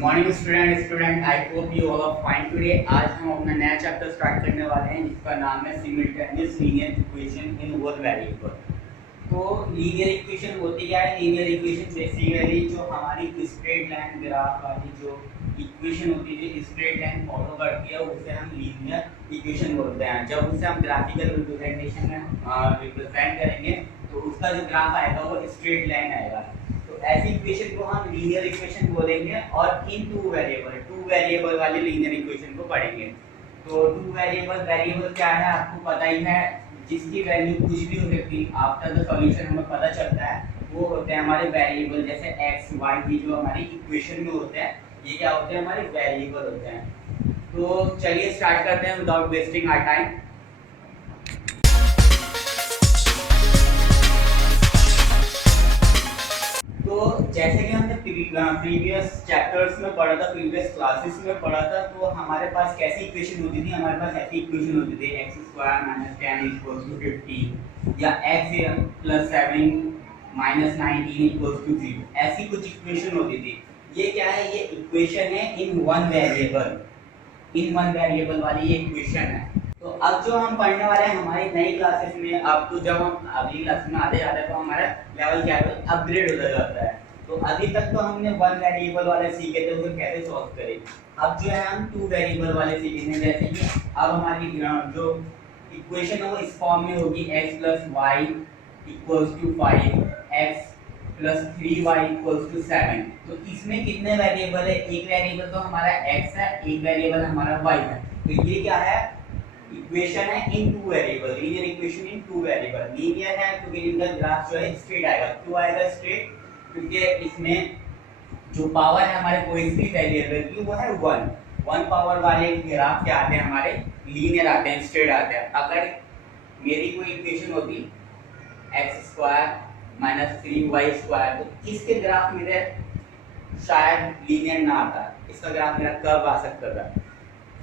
Morning student I hope you all are fine today. आज हम अपना नया चैप्टर स्टार्ट करने वाले हैं जिसका नाम है simultaneous linear equation in one variable. तो लीनियर इक्वेशन होती क्या है? लीनियर इक्वेशन बेसिकली जो हमारी स्ट्रेट लाइन ग्राफ वाली जो इक्वेशन होती है, जो स्ट्रेट लाइन फॉलो करती है, उसे हम लीनियर इक्वेशन बोलते हैं। जब उसे हम ग्राफिकल रिप्रेजेंटेशन में रिप्रेजेंट करेंगे तो उसका जो ग्राफ आएगा वो स्ट्रेट लाइन आएगा। तो ऐसी इक्वेशन को हम लीनियर इक्वेशन बोलेंगे और इन टू वेरिएबल वाली लीनियर इक्वेशन को पढ़ेंगे। तो टू वेरिएबल क्या है आपको पता ही है, जिसकी वैल्यू कुछ भी हो सकती है। आफ्टर द सॉल्यूशन हमें पता चलता है वो होते हैं हमारे वेरिएबल, जैसे एक्स वाई की जो हमारी इक्वेशन में होते हैं, ये क्या होते हैं? हमारे वेरिएबल होते हैं। तो चलिए स्टार्ट करते हैं विदाउट वेस्टिंग आवर टाइम। तो जैसे कि हमने प्रीवियस चैप्टर्स में पढ़ा था, प्रीवियस क्लासेस में पढ़ा था, तो हमारे पास कैसी इक्वेशन होती थी? हमारे पास ऐसी इक्वेशन होती थी x square minus 10 equals to 15 या x plus 7 minus 19 equals to 0। ऐसी कुछ इक्वेशन होती थी। ये क्या है? ये इक्वेशन है इन वन वेरिएबल वाली ये इक्वेशन है। तो अब जो हम पढ़ने वाले हैं हमारी नई क्लासेस में, अब तो जब हम अगली क्लास में आते जाते हैं तो हमारा लेवल क्या है? अपग्रेड होता जाता है। तो अभी तक तो हमने वन वेरिएबल वाले सीखे थे, उसे कैसे सॉल्व करें। अब जो है हम टू वेरिएबल वाले सीखेंगे। जैसे कि अब हमारी जो इक्वेशन है वो इस फॉर्म में होगी, x plus Y equals to 5, x plus 3y equals to 7। तो इसमें कितने वेरिएबल है? एक वेरिएबल तो हमारा x है, एक वेरिएबल हमारा y है। तो ये क्या है? इक्वेशन है in two variable, linear equation in two variable. Linear है क्योंकि इनका ग्राफ जो है स्ट्रेट आएगा। क्यों आएगा स्ट्रेट? क्योंकि इसमें जो पावर है हमारे कोई भी वेरिएबल की वो है 1 पावर वाले ग्राफ क्या आते हैं? हमारे लीनियर आते हैं, स्ट्रेट आते हैं। अगर मेरी कोई इक्वेशन होती x square minus 3y square, तो इसके ग्राफ मेरे शायद लीनियर ना आता, इसका ग्राफ मेरा कर्व आ सकता था।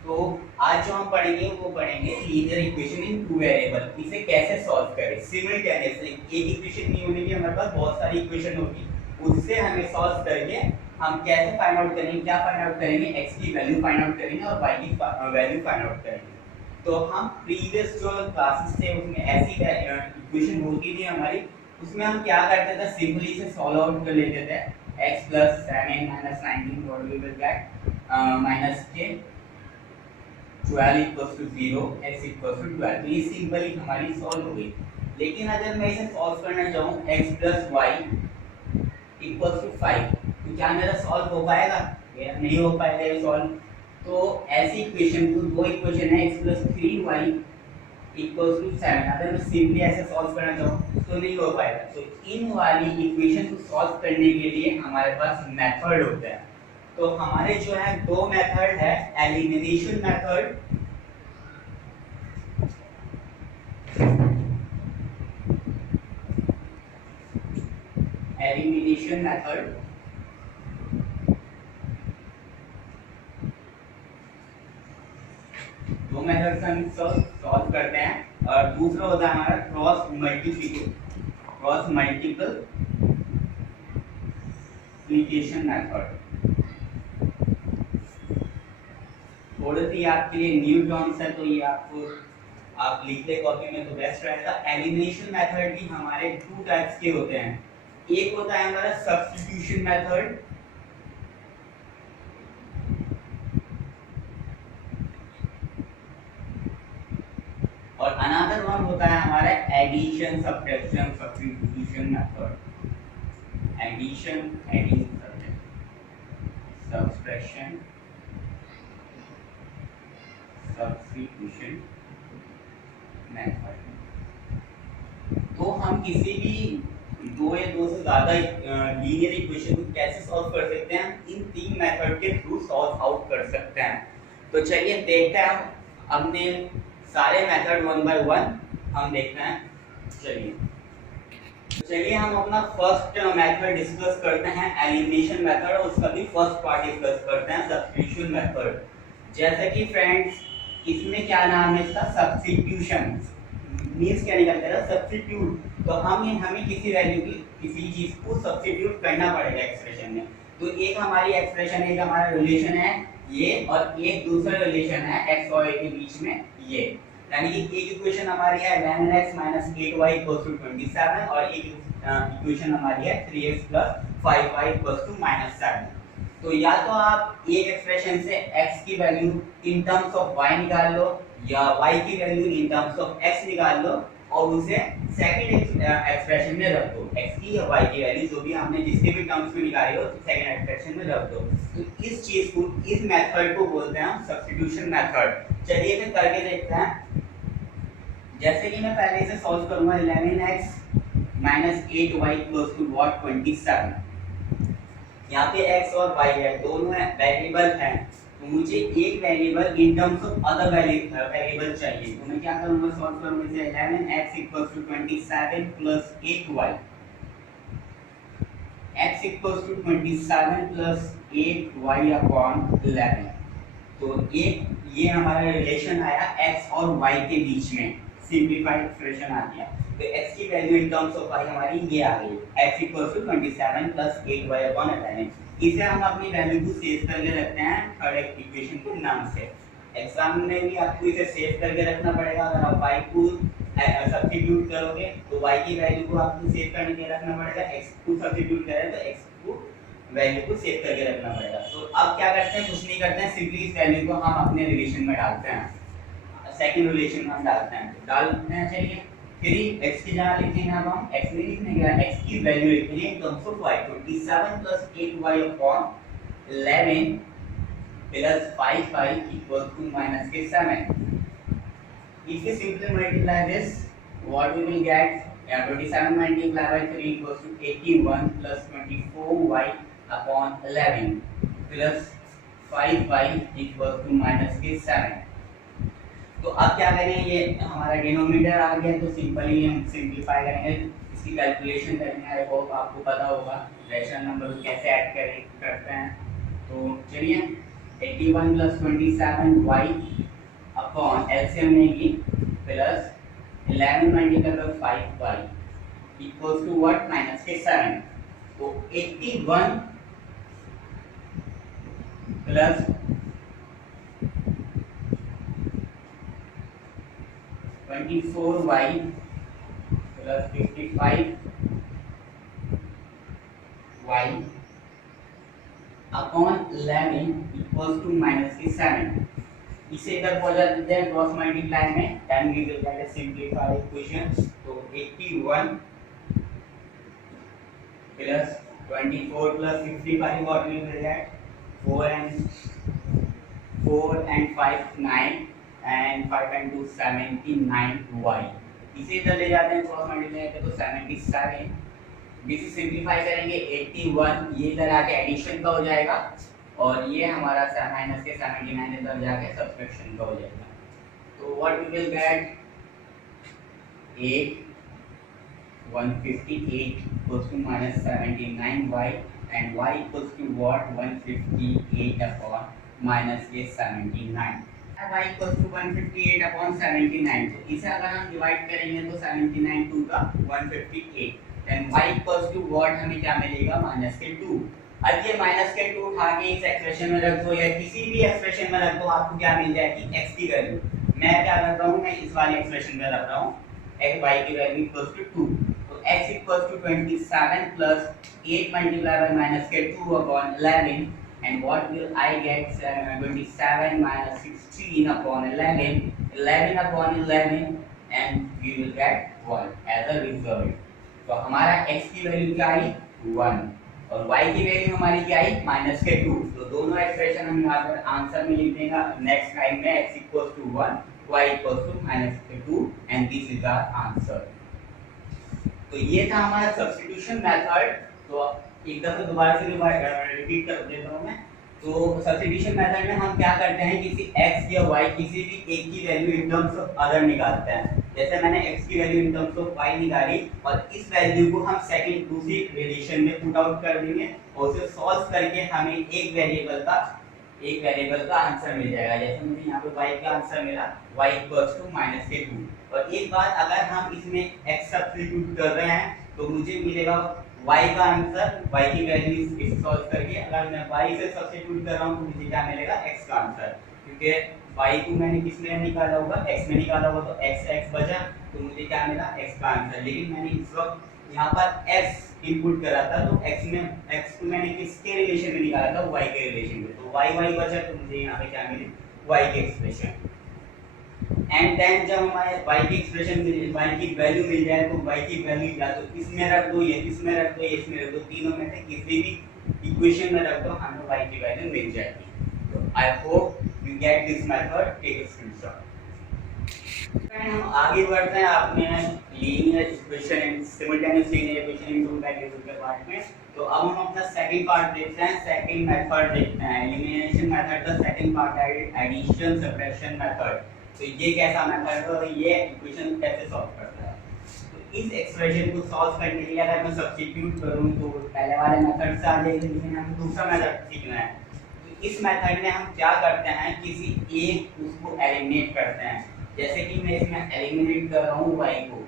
तो आज जो हम पढ़ेंगे वो पढ़ेंगे linear equation in two variable. इसे कैसे सॉल्व करें सिमल्टेनियसली। एक इक्वेशन नहीं होने की हमारे पास बहुत सारी इक्वेशन होगी, उससे हमें सॉल्व करके हम कैसे फाइंड आउट करेंगे? क्या फाइंड आउट करेंगे? x की वैल्यू फाइंड आउट करेंगे और y की वैल्यू फाइंड आउट करेंगे। तो हम प्रीवियस जो क्लासेस थे उसमें ऐसी इक्वेशन होती थी हमारी, उसमें हम क्या करते थे? सिंपली इसे सॉल्व आउट कर लेते थे। x plus 7 minus 19 what we will get minus के 12 equals to 0, x equals to 12। तो ये सिंपली हमारी सॉल्व हो गई। लेकिन अगर मैं इसे सॉल्व करना चाहूँ x plus Y equals to 5, तो क्या मेरा सॉल्व हो पाएगा? मेरा नहीं हो पाएगा ये सॉल्व। तो ऐसी इक्वेशन को, दो इक्वेशन है x plus 3y equals to 7, अगर मैं सिंपली ऐसे सॉल्व करना चाहूँ तो नहीं हो पाएगा। तो इन वाली इक्वेशन को सॉल्व करने के लिए हमारे पास मेथड होता है। तो हमारे जो है दो मेथड है, एलिमिनेशन मेथड दो मेथड से हम सॉल्व करते हैं। और दूसरा होता है हमारा क्रॉस मल्टीप्लिकेशन मेथड। थोड़ी सी आपके लिए न्यू टर्म्स है, तो ये आपको आप लिख ले कॉपी में तो बेस्ट रहेगा। एलिमिनेशन मेथड भी हमारे टू टाइप्स के होते हैं। एक होता है हमारा सब्स्टिट्यूशन मेथड, और अनदर वन होता है हमारा addition subtraction substitution method. Addition subtraction substitution method. तो हम किसी भी दो या दो से ज्यादा लीनियर इक्वेशन को कैसे सॉल्व कर सकते हैं? इन तीन मेथड के थ्रू सॉल्व आउट कर सकते हैं। तो चलिए देखते हैं हम अपने सारे मेथड वन बाय वन हम देखते हैं। चलिए हम अपना फर्स्ट मेथड डिस्कस करते हैं, एलिमिनेशन मेथड, और उसका भी फर्स्ट पार्ट डिस्कस करते हैं, सब्स्टिट्यूशन मेथड। जैसे कि फ्रेंड्स इसमें क्या नाम है इसका? सब्स्टिट्यूशन मींस क्या निकल रहा है? सब्स्टिट्यूट। तो हमें किसी वैल्यू की किसी चीज को सब्स्टिट्यूट करना पड़ेगा एक्सप्रेशन में। तो एक हमारी एक्सप्रेशन, एक हमारा रिलेशन है ये, और एक दूसरा रिलेशन है x और y के बीच में ये। यानी कि एक इक्वेशन हमारी है 11x - 8y = 27 और एक इक्वेशन हमारी है 3x + 5y = -7। तो या तो आप एक एक्सप्रेशन से x की value in terms of y निकाल लो या y की value in terms of x निकाल लो और उसे सेकंड एक्सप्रेशन में रख दो, x की या y की वैल्यू जो भी हमने जिसके भी टर्म्स में निकाली हो सेकंड एक्सप्रेशन में रख दो। तो इस चीज को, इस मेथड को बोलते हैं हम सब्स्टिट्यूशन मेथड। चलिए इसे करके देखते हैं। जैसे कि मैं पहले इसे सॉल्व करूंगा 11x - 8y = 27। यहाँ पे x और y है, दोनों वेरिएबल हैं, तो मुझे एक variable in terms of other variable चाहिए। तो मैं क्या करूंगा, सॉल्व करूंगा इसे 11x = 27 + 8y, x = 27 + 8y upon 11। तो ये हमारा रिलेशन आया x और y के बीच में, सिंपलीफाइड एक्सप्रेशन आ गया। तो x की value in terms of y हमारी ये आ गई, x = 27 + 8y अपॉन 11। इसे हम अपनी वैल्यू को सेव करके रखते हैं थर्ड इक्वेशन के नाम से। एग्जाम में भी आपको इसे सेव करके रखना पड़ेगा। अगर आप y को सब्स्टिट्यूट करोगे तो y की वैल्यू को आपको सेव करके रखना पड़ेगा, x को सब्स्टिट्यूट करें तो x को वैल्यू को सेव करके रखना पड़ेगा। तो अब क्या करते हैं, कुछ नहीं करते हैं, सिंपली इस वैल्यू को हम अपने रिलेशन में डालते हैं, सेकंड रिलेशन में हम डालते हैं। डालते हैं, चलिए फिर x की जगह लिखेंगे अब हम, x नहीं लिखने का, x की वैल्यू लिखेंगे in terms of y, 27 + 8y upon 11 + 5y = -7। If we simply multiply this, what we will get? 27 multiplied by 3 = 81 + 24y upon 11 plus 5y = -7। तो अब क्या करें, ये हमारा डिनोमिनेटर आ गया, तो सिंपली हम सिंपलीफाई करेंगे, इसकी कैलकुलेशन करेंगे। आई होप आपको पता होगा रैशनल नंबर को कैसे ऐड करते हैं। तो चलिए 81 + 27y अपॉन एलसीएम लेंगे plus 11 × 5y equals to what, -7। तो 81 plus 24y plus 55y upon 11 equals to -7। इसे इधर पहुंचा देते हैं क्रॉस मल्टीप्लाई में, then we will get a simplified equation. तो 81 plus 24 plus 55 what we will get, 4 and 5 9 and 5 and 2 79y। इसे इधर ले जाते हैं क्रॉस मल्टीप्लाई करके, तो 77। इसे सिंपलीफाई करेंगे 81, ये इधर आके एडिशन का हो जाएगा और ये हमारा माइनस के 79 इधर जाके सब्सट्रैक्शन का हो जाएगा। तो what we will get, 8 158 equals to -79y and y equals to what, 158 upon -79। y equals to 158 upon 79। तो इसे अगर हम डिवाइड करेंगे तो 79 2 का 158, then y equals to what, हमें क्या मिलेगा, -2। अब ये -2 उठा के इस एक्सप्रेशन में रख दो या किसी भी एक्सप्रेशन में रख दो, आपको क्या मिल जाएगी, x की वैल्यू। मैं क्या कर रहा हूँ, मैं इस वाले एक्सप्रेशन में रख रहा हूँ x y की वैल्यू इक्वल्स टू 2। तो x equals to 27 plus 8 multiply by -2 upon 11 and what will I get, 27 minus 16 upon 11, 11 upon 11 and we will get 1 as a result। तो हमारा x की वैल्यू क्या आई, 1 और y की वैल्यू हमारी क्या आई, -2। तो दोनों एक्सप्रेशन हम यहाँ पर आंसर में लिख देंगे नेक्स्ट लाइन में, x equals to 1 y equals to -2 and this is our answer। तो ये था हमारा सब्स्टिट्यूशन मेथड। तो एक दफा दोबारा से रिपीट कर देता हूँ मैं। तो सब्स्टिट्यूशन मेथड में हम क्या करते हैं, किसी x या y किसी भी एक की value in terms of other निकालते हैं। जैसे मैंने x की value in terms of y निकाली और इस वैल्यू को हम सेकंड दूसरी रिलेशन में पुट आउट कर देंगे और उसे सॉल्व करके हमें एक वेरिएबल का आंसर मिल जाएगा। जैसे मुझे यहाँ पे y का आंसर मिला, y इक्वल्स टू -2। और एक बात, अगर हम इसमें x सब्स्टिट्यूट कर रहे हैं तो मुझे मिलेगा y का आंसर, y की वैल्यू इस सॉल्व करके अगर मैं y से सब्स्टिट्यूट कर रहा हूं तो मुझे क्या मिलेगा, x का आंसर, क्योंकि y को मैंने किस में निकाला होगा, x में निकाला होगा, तो x बचा, तो मुझे क्या मिला, x का आंसर। लेकिन मैंने इस वक्त यहाँ पर x इनपुट करा था, तो x को मैंने किसके रिलेशन में निकाला था, y के रिलेशन में, तो y बचा, तो मुझे यहाँ पे क्या मिली, y की एक्सप्रेशन। एंड देन जब हमारे y की एक्सप्रेशन y की वैल्यू मिल जाए, तो y की वैल्यू या तो इसमें रख दो, या इसमें रख दो, या इसमें रख दो, तीनों में से किसी भी इक्वेशन में रख दो, हमें y की वैल्यू मिल जाएगी। तो I hope you get this method, take a screenshot. हम आगे बढ़ते हैं अपने linear equation and simultaneous linear equation in two variable के पार्ट में। तो अब हम अपना सेकंड पार्ट देखते हैं, सेकंड मेथड देखते हैं, एलिमिनेशन मेथड का सेकंड पार्ट है एडिशन सब्ट्रैक्शन मेथड। तो ये कैसा मेथड है और ये इक्वेशन कैसे सॉल्व करता है। तो इस एक्सप्रेशन को सॉल्व करने के लिए अगर मैं सब्स्टिट्यूट करूं तो पहले वाले मेथड से आ जाएगा, लेकिन हमें दूसरा मेथड सीखना है। तो इस मेथड में हम क्या करते हैं, किसी एक उसको एलिमिनेट करते हैं। जैसे कि मैं इसमें एलिमिनेट कर रहा हूँ y को,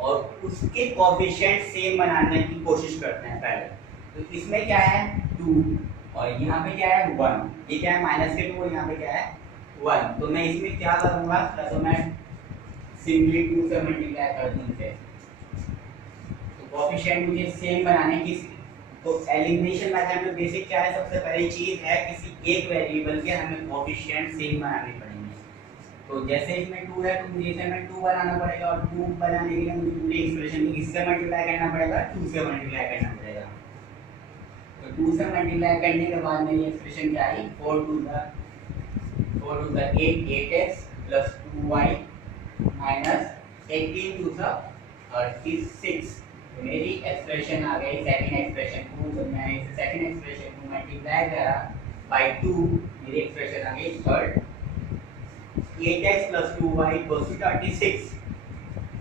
और उसके कोएफिशिएंट सेम बनाने की कोशिश करते हैं पहले। तो इसमें क्या है 2 और यहाँ पे क्या है 1, ये क्या है माइनस के 2 और यहाँ पे क्या है 1। तो मैं इसमें क्या करूँगा, तो मैं सिंपली 2 से मल्टीप्लाई कर दूँ इसे। तो कोएफिशिएंट मुझे सेम बनाने की, तो एलिमिनेशन मेथड में बेसिक क्या है, सबसे पहली चीज है किसी एक वेरिएबल के हमें कोएफिशिएंट सेम बनाने पड़ेंगे। तो जैसे इसमें 2 है, तो मुझे इसमें 2 बनाना पड़ेगा, और 2 बनाने के लिए मुझे पूरी एक्सप्रेशन को इससे मल्टीप्लाई करना पड़ेगा, 2 से मल्टीप्लाई करना पड़ेगा। तो 2 से मल्टीप्लाई करने के बाद मेरी एक्सप्रेशन क्या आई, 4 to the 8x plus 2y minus 18 to the 36। तो मेरी एक्सप्रेशन आ गई सेकंड एक्सप्रेशन को, जब मैंने इस सेकंड एक्सप्रेशन को मल्टीप्लाई करा बाय 2, मेरी एक्सप्रेशन आ गई third 8x plus 2y equals to 36।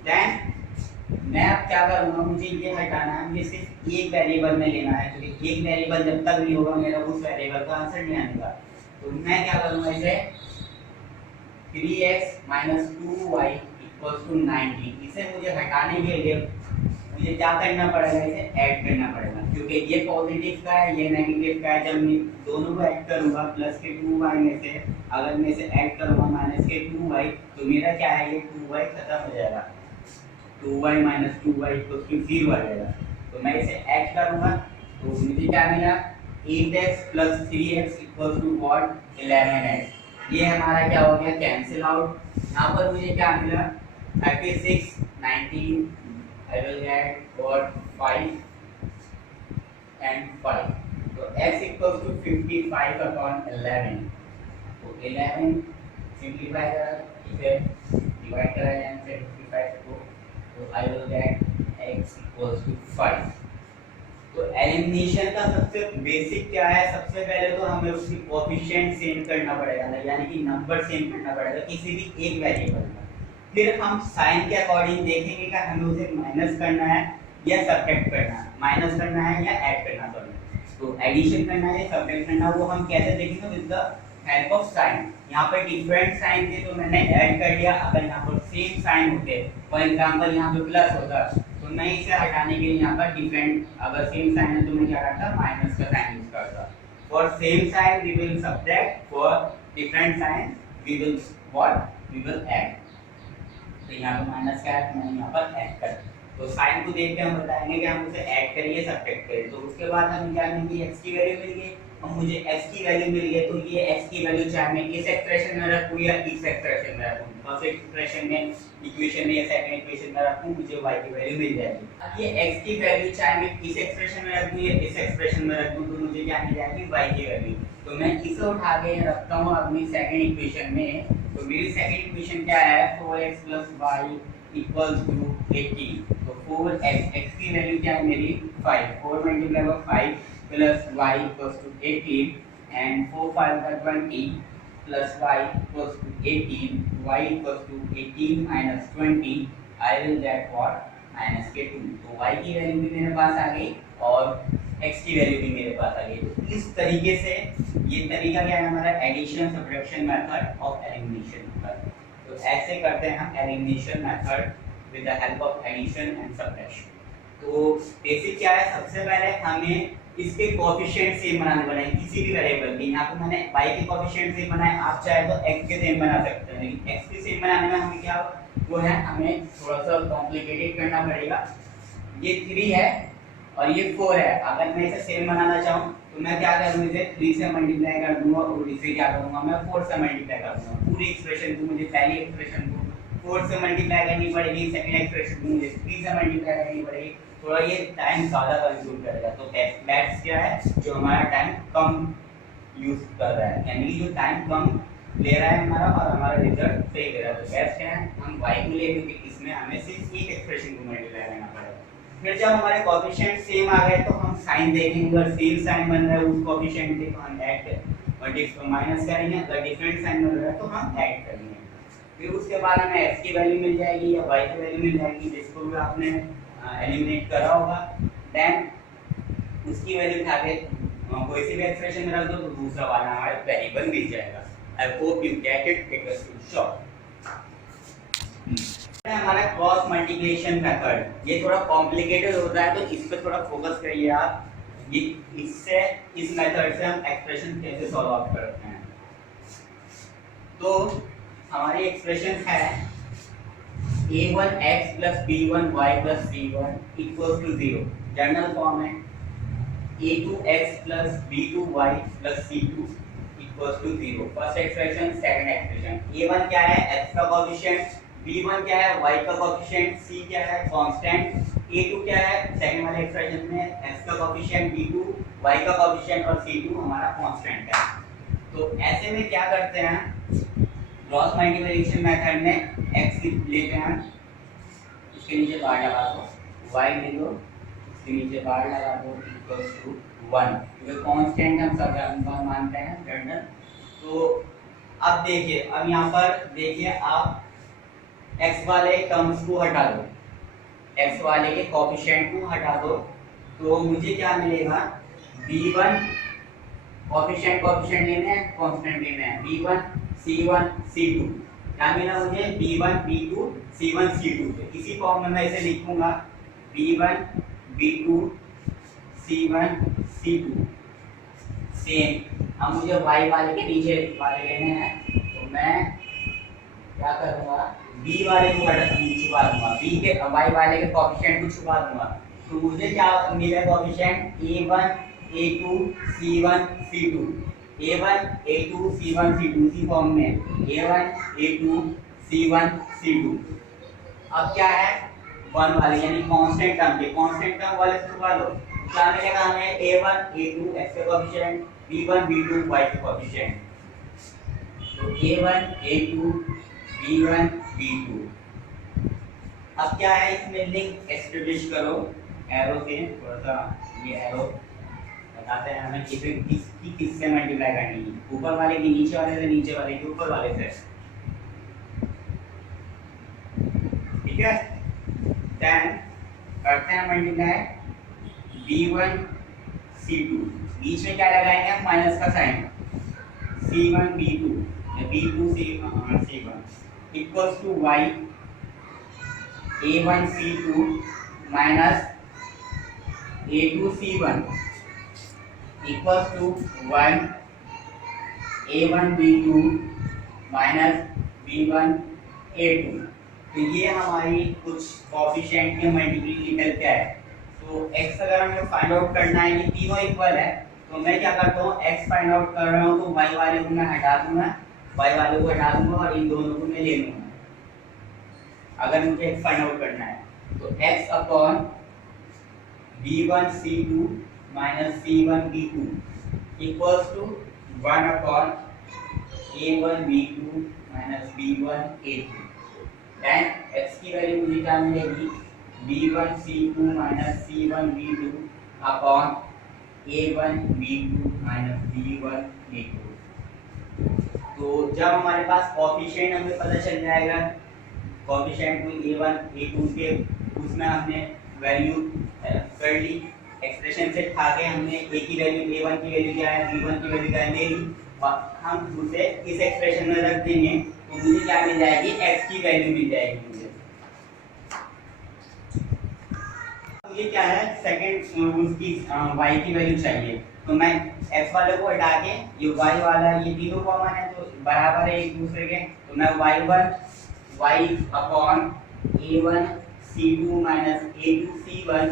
Then मैं अब क्या करूँगा, मुझे ये हटाना है, मुझे सिर्फ एक वेरिएबल में लेना है, क्योंकि एक वेरिएबल जब तक नहीं होगा मेरा उस वेरिएबल का आंसर नहीं आएगा। तो मैं क्या करूँगा, इसे 3x minus 2y equals to 90, इसे मुझे हटाने के लिए मुझे क्या करना पड़ेगा, इसे ऐड करना पड़ेगा, क्योंकि ये पॉजिटिव का है, ये नेगेटिव का है। जब मैं दोनों को ऐड करूंगा, प्लस के 2y में से अगर मैं इसे ऐड करूंगा माइनस के 2y, तो मेरा क्या है, ये 2y खत्म हो जाएगा, 2y minus 2y equals to 0 आ जाएगा। तो मैं इसे ऐड करूंगा, तो मुझे क्या मिला, 8x plus 3x equals to what, 11x। ये हमारा क्या हो गया, कैंसिल आउट। यहाँ पर मुझे क्या मिला, 36 19, I will get what 5 and 5। तो x equals to 55 upon 11। तो 11 सिंप्लीफाई करा, इसे डिवाइड करा 11 से 55 को, तो I will get x equals to 5। तो एलिमिनेशन का सबसे बेसिक क्या है, सबसे पहले तो हमें उसकी कोएफिशिएंट सेम करना पड़ेगा, यानी कि नंबर सेम करना पड़ेगा किसी भी एक वेरिएबल का। फिर हम साइन के अकॉर्डिंग देखेंगे कि हमें उसे माइनस करना है या सब्ट्रैक्ट करना है, माइनस करना है या ऐड करना है। तो एडिशन करना है या सब्ट्रैक्ट करना है, वो हम कैसे देखेंगे, with the help of sine. यहाँ पर डिफरेंट साइन थे तो मैंने ऐड कर लिया, अगर यहाँ पर सेम साइन होते, फॉर एग्जांपल यहाँ पे प्लस होता, तो मैं इसे हटाने के लिए यहाँ पर डिफरेंट, अगर सेम साइन है तो मैं क्या करता, माइनस का साइन यूज करता। For same sign we will subtract, for different sign we will what, we will add. तो यहाँ पर माइनस का है, मैंने यहाँ पर ऐड कर। तो साइन को देख के हम बताएंगे कि हम उसे ऐड करिए सब्ट्रैक्ट करें। तो उसके बाद हम क्या करेंगे, x की वैल्यू मिल गई, अब मुझे x की वैल्यू मिल गई, तो ये x की वैल्यू चाहे मैं इस एक्सप्रेशन में रखूं या इस एक्सप्रेशन में रखूं, फर्स्ट एक्सप्रेशन में, इक्वेशन में या सेकंड इक्वेशन में रखूं, मुझे y की वैल्यू मिल जाएगी। अब ये x की वैल्यू चाहे मैं इस एक्सप्रेशन में रखूं या इस एक्सप्रेशन में रखूं, तो मुझे क्या मिल जाएगी, y की वैल्यू। तो मैं इसे उठा के रखता हूं अपनी सेकंड इक्वेशन में। तो मेरी सेकंड इक्वेशन क्या है, 4x + y = 80। तो 4x, x की वैल्यू क्या है मेरी 5, 4 × 5 plus y equals to 18, and 4 5 are 20 plus y equals to 18, y equals to 18 minus 20, I will get what, minus k2। तो y की वैल्यू भी मेरे पास आ गई और x की वैल्यू भी मेरे पास आ गई। तो इस तरीके से ये तरीका क्या है हमारा, addition subtraction method of elimination method. तो ऐसे करते हैं हम elimination method with the help of addition and subtraction. तो बेसिक क्या है, सबसे पहले हमें इसके कोएफिशिएंट सेम बनाने पड़ेंगे किसी भी वेरिएबल के। यहाँ पे मैंने y के कोएफिशिएंट सेम बनाए, आप चाहे तो x के सेम बना सकते हैं, लेकिन x के सेम बनाने में हमें क्या वो है, हमें थोड़ा सा कॉम्प्लिकेटेड करना पड़ेगा। ये 3 है और ये 4 है, अगर मैं इसे सेम बनाना चाहूँ तो मैं क्या करूँगा, इसे 3 से मल्टीप्लाई कर दूंगा और इसे क्या करूँगा, मैं 4 से मल्टीप्लाई कर दूंगा। पूरी एक्सप्रेशन को मुझे पहली एक्सप्रेशन को 4 से मल्टीप्लाई करनी पड़ेगी, सेकंड एक्सप्रेशन को मुझे 3 से मल्टीप्लाई करनी पड़ेगी, थोड़ा ये टाइम ज़्यादा कंज्यूम करेगा। तो दैट्स क्या है, जो हमारा टाइम कम यूज कर रहा है, यानी जो टाइम कम ले रहा है हमारा और हमारा रिजल्ट सही दे रहा है। तो बेस्ट क्या है, हम y को ले, क्योंकि इसमें हमें सिर्फ एक एक्सप्रेशन को मल्टीप्लाई करना पड़ेगा। फिर जब हमारे कोएफिशिएंट सेम आ गए तो हम साइन देखेंगे, अगर सेम साइन बन रहा है उस कोएफिशिएंट के तो हम ऐड माइनस करेंगे, अगर डिफरेंट साइन बन रहा है तो हम ऐड करेंगे। फिर उसके बाद हमें x की वैल्यू मिल जाएगी या y की वैल्यू मिल जाएगी, जिसको भी आपने एलिमिनेट करा होगा। देन उसकी वैल्यू उठा के कोई सी भी एक्सप्रेशन में रख दो तो दूसरा वाला हमारा वेरिएबल मिल जाएगा। I hope you get it, it was too short. हमारा क्रॉस मल्टीप्लिकेशन मेथड, ये थोड़ा कॉम्प्लिकेटेड होता है तो इस पे थोड़ा फोकस करिए आप। ये इससे इस मेथड से हम एक्सप्रेशन कैसे सॉल्व आउट करते हैं। तो हमारी एक्सप्रेशन है a1x plus b1y plus c1 equals to 0, general form है a2x plus b2y plus c2 equals to 0, first expression. Second expression, a1 क्या है, x का कोएफिशिएंट, b1 क्या है, y का कोएफिशिएंट, c क्या है, कांस्टेंट, a2 क्या है, सेकंड वाले एक्सप्रेशन में x का कोएफिशिएंट, b2 y का कोएफिशिएंट और c2 हमारा कांस्टेंट है। तो ऐसे में क्या करते हैं, क्रॉस मल्टीप्लिकेशन मेथड में x लेते हैं, इसके नीचे बार लगा दो, y ले लो, इसके नीचे बार लगा दो, इक्वल्स टू 1, क्योंकि कांस्टेंट हम सब मानते हैं जनरल। तो अब देखिए, अब यहाँ पर देखिए आप x वाले टर्म्स को हटा दो, x वाले के कोएफिशिएंट को हटा दो, तो मुझे क्या मिलेगा, b1 कोएफिशिएंट लेने हैं, कांस्टेंट लेने हैं, b1 c1 c2, क्या मिला मुझे, b1 b2 c1 c2। तो इसी फॉर्म में मैं इसे लिखूंगा b1 b2 c1 c2। Same अब मुझे y वाले के नीचे वाले लेने हैं, तो मैं क्या करूंगा, b वाले को छुपा दूंगा, b के y वाले के कोएफिशिएंट को छुपा दूंगा, तो मुझे क्या मिलेगा, coefficient a1 a2 c1 c2, a1 a2 c1 c2 इसी फॉर्म में a1 a2 c1 c2। अब क्या है, 1 वाले यानी कांस्टेंट टर्म के, कांस्टेंट टर्म वाले से छुपा दो, क्या मिलेगा हमें, a1 a2 x का कोएफिशिएंट, b1 b2 y का कोएफिशिएंट। तो a1 a2 b1 b2। अब क्या है, इसमें लिंक एस्टैब्लिश करो एरो से, थोड़ा सा ये एरो बताते हैं हमें किससे मल्टीप्लाई करनी है, ऊपर वाले की नीचे वाले से, नीचे वाले के ऊपर वाले से, ठीक है। देन करते हैं मल्टीप्लाई b1 c2, बीच में क्या लगाएंगे हम, माइनस का साइन, c1 b2 या b2 c1 equals to y a1 c2 minus a2 c1 equals to 1 a1 b2 minus b1 a2। तो ये हमारी कुछ कोएफिशिएंट के मल्टीप्लिकेशन निकल के आए। तो x अगर हमें फाइंड आउट करना है, ये तीनों इक्वल है, तो मैं क्या करता हूँ, x फाइंड आउट कर रहा हूँ तो y वाले को मैं हटा दूंगा, y वाले को हटा दूंगा और इन दोनों को मैं ले लूंगा। अगर मुझे x फाइंड आउट करना है तो x upon b1 c2 minus c1 b2 equals to 1 upon a1 b2 minus b1 a2। Then x की वैल्यू मुझे क्या मिलेगी, b1 c2 minus c1 b2 upon a1 b2 minus b1 a2। तो जब हमारे पास कोएफिशिएंट हमें पता चल जाएगा, कोएफिशिएंट को a1 a2 के, उसमें हमने वैल्यू कर ली, एक्सप्रेशन से खा के हमने a की वैल्यू, a1 की वैल्यू क्या है, b1 की वैल्यू क्या है ले ली, और हम उसे इस एक्सप्रेशन में रख देंगे तो मुझे क्या मिल जाएगी, x की वैल्यू मिल जाएगी मुझे। आपको ये क्या है सेकंड उसकी y की वैल्यू चाहिए, तो मैं x वाले को हटा के ये y वाला ये तीनों कॉमन है तो बराबर है एक दूसरे के, तो मैं y1 y upon a1 c2 minus a2 c1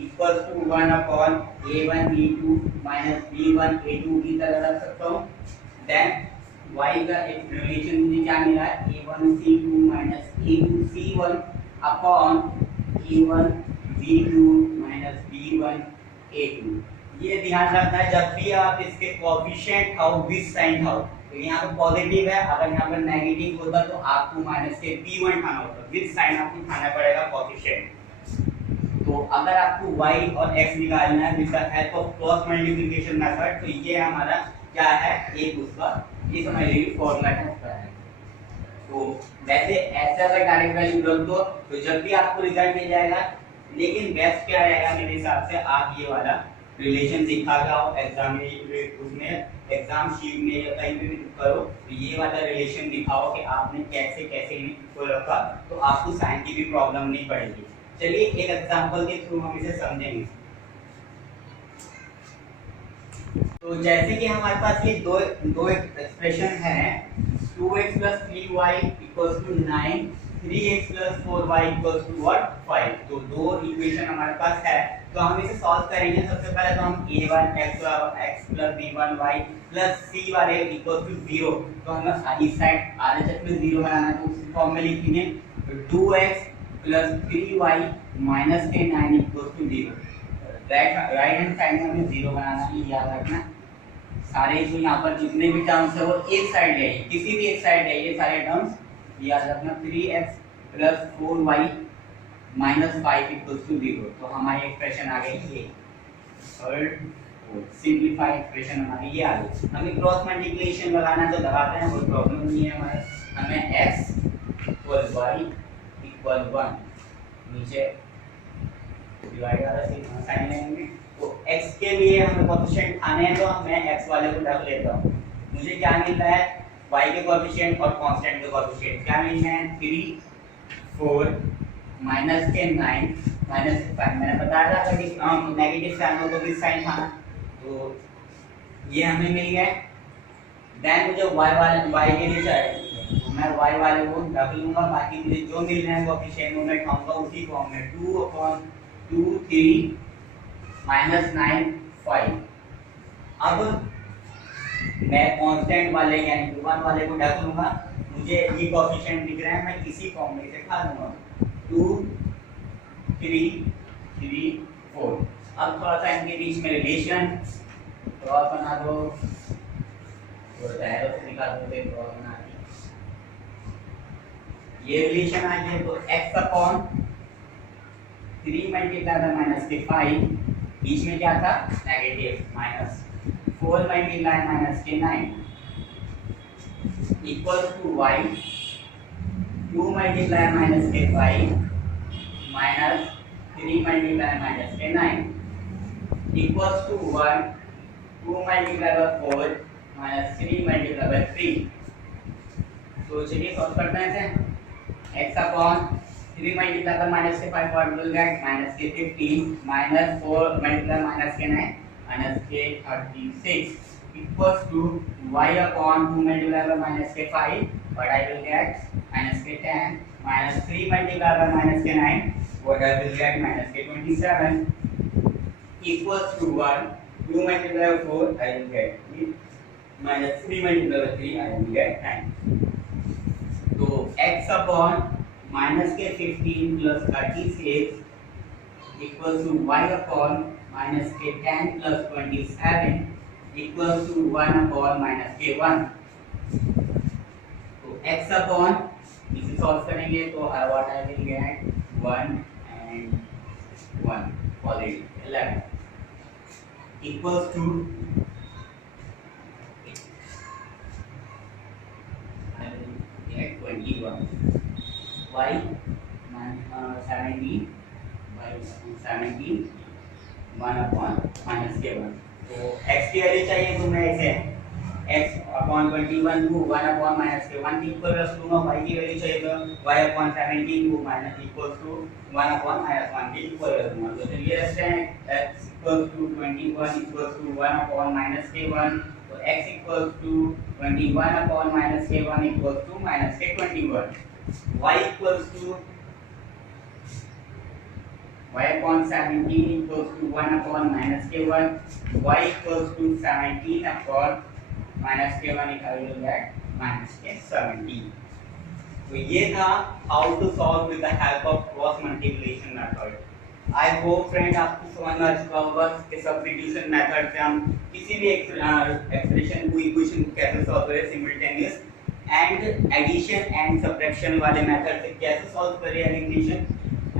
equal to 1 upon a1 b2 minus b1 a2 की तरह रख सकता हूँ। देन y का एक रिलेशन मुझे क्या मिला है a1 c2 minus a2 c1 upon a1 b2 minus b1 a2। ये ध्यान रखना है जब भी आप इसके कोएफिशिएंट खाओ विद साइन खाओ, तो यहाँ पे पॉजिटिव है, अगर यहाँ पर नेगेटिव होता तो आपको माइनस के b1 खाना होता, विद साइन आपको खाना पड़ेगा कोएफिशिएंट। तो अगर आपको y और x निकालना है with the help of cross multiplication method, तो ये हमारा क्या है एक उसका ये समझ लीजिए फॉर्मूला है। तो वैसे ऐसे अगर डायरेक्ट वैल्यू रख दो तो जब भी आपको रिजल्ट मिल जाएगा, लेकिन बेस्ट क्या रहेगा मेरे हिसाब से आप ये वाला रिलेशन दिखा के आओ एग्जाम में, उसमें एग्जाम शीट में या कहीं पे भी करो तो ये वाला रिलेशन दिखाओ कि आपने कैसे कैसे इसको रखा, तो आपको साइन की भी प्रॉब्लम नहीं पड़ेगी। चलिए एक एग्जांपल के थ्रू हम इसे समझेंगे। तो जैसे कि हमारे पास ये दो एक्सप्रेशन है 2x + 3y = 9, 3x + 4y = what 5। तो दो इक्वेशन हमारे पास है, तो हम इसे सॉल्व करेंगे। सबसे पहले तो हम a1 x + b1y + c वाले = 0, तो हमें इस साइड आधे चक्र में 0 बनाना है, तो उस फॉर्म में लिखेंगे 2x + 3y - 9 = 0। Right hand side में हमें 0 बनाना है, याद रखना। सारे जो यहाँ पर जितने भी टर्म्स है वो एक साइड ले, किसी भी एक साइड ले, ये सारे टर्म्स याद रखना। 3x + 4y - 5 = 0, तो हमारी एक्सप्रेशन आ गई ये थर्ड सिंपलीफाइड एक्सप्रेशन हमारी ये आ गई। हमें क्रॉस मल्टीप्लिकेशन लगाना तो लगाते हैं, कोई प्रॉब्लम नहीं है हमारे। हमें x = y = 1 नीचे डिवाइड वाला साइन लेंगे, तो x के लिए हमें कोएफिशिएंट आने हैं, तो मैं x वाले को रख लेता हूँ। मुझे क्या मिल रहा है y के कोएफिशिएंट और कांस्टेंट के कोएफिशिएंट क्या मिल रहे हैं 3 4 माइनस के 9 माइनस 5। मैंने बताया था कि नेगेटिव साइन हो तो भी साइन था, तो ये हमें मिल गया। देन मुझे y के लिए चाहिए, तो मैं y वाले को रख लूंगा, बाकी मुझे जो मिल रहे हैं कोएफिशिएंट वो मैं खाऊंगा उसी फॉर्म में 2/2 3 -9 5। अब मैं कांस्टेंट वाले यानी 1 वाले को ढक लूंगा, मुझे ये कोएफिशिएंट दिख रहा है, मैं इसी फॉर्म में इसे खा लूंगा 2 3 3 4। अब थोड़ा सा इनके बीच में रिलेशन क्रॉस बना दो, और डायरेक्ट से निकाल दो, क्रॉस बना के ये रिलेशन आ गया। तो x अपॉन 3 मल्टीप्लाई के 5, बीच में क्या था नेगेटिव माइनस 4 मल्टीप्लाई के 9 इक्वल टू y 2 मल्टीप्लाई के 5 माइनस 3 मल्टीप्लाई के 9 equal to 1 2 multiply 4 minus 3 multiply 3। तो चलिए सॉल्व करते हैं इसे। x अपॉन 3 मल्टीप्लाई के 5 what will get माइनस के 15 माइनस 4 मल्टीप्लाई के 9 माइनस के 36 equals to y upon 2 multiply के 5 what I will get minus के 10 माइनस 3 मल्टीप्लाई के 9 what I will get minus के 27 equals to 1 2 multiply 4 I will get minus 3 multiply 3 I will get 9। तो x upon minus के 15 plus 36 equal to y upon minus के 10 plus 27 equal to 1 upon minus के 1। तो x upon इसे solve करेंगे तो what I will get 1 and 1 positive 11 equal to I will get 21 y 17 by 17 1 upon minus के 1। तो x की वैल्यू चाहिए, तो मैं इसे x upon 21 to 1 upon minus के 1 इक्वल टू में y की वैल्यू चाहिए तो y upon 17 to minus equal to 1 upon minus 1 की इक्वल टू तो चलिए रखते हैं x equal to 21 equal to 1 upon minus के 1 तो x equal to 21 upon minus के 1 इक्वल टू माइनस के 21 y equal to y upon 17 equals to 1 upon minus k1 y equals to 17 upon minus k1 equal to that minus k17 तो ये था how to solve with the help of cross multiplication method I hope friend आपको समझ में आ चुका होगा कि substitution method से हम किसी भी एक्सप्रेशन को इक्वेशन को कैसे सॉल्व करें simultaneous and addition and subtraction वाले मेथड से कैसे सॉल्व करें elimination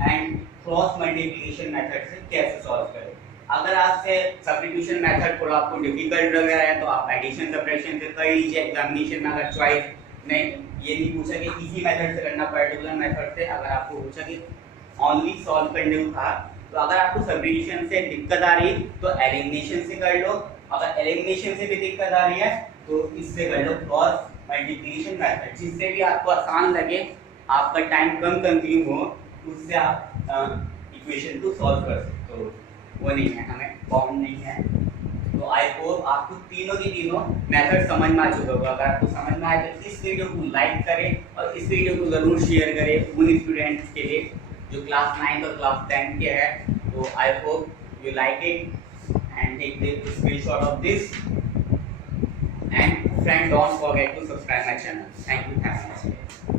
and cross multiplication method से कैसे सॉल्व करें अगर आपसे सब्स्टिट्यूशन मेथड थोड़ा आपको डिफिकल्ट लग रहा है तो आप एडिशन सब्ट्रैक्शन से कर लीजिए एग्जामिनेशन में अगर चॉइस नहीं ये नहीं पूछा कि इसी मेथड से करना पर्टिकुलर मेथड से अगर आपको पूछा कि ओनली सॉल्व करने को था तो अगर आपको सब्स्टिट्यूशन से दिक्कत आ रही तो एलिमिनेशन से कर लो अगर एलिमिनेशन से भी दिक्कत आ रही है तो इससे कर लो क्रॉस मल्टीप्लिकेशन मेथड जिससे भी आपको आसान लगे आपका टाइम कम कंज्यूम हो उससे आप इक्वेशन को सॉल्व कर सकते हो वो नहीं है हमें बाउंड नहीं है तो आई होप आपको तीनों की तीनों मेथड समझ में आ चुका होगा अगर आपको समझ में आए तो इस वीडियो को लाइक करें और इस वीडियो को ज़रूर शेयर करें उन स्टूडेंट्स के लिए जो क्लास 9 और क्लास 10 के हैं तो I hope you like it and take the screenshot of this and friend don't forget to subscribe my channel thank you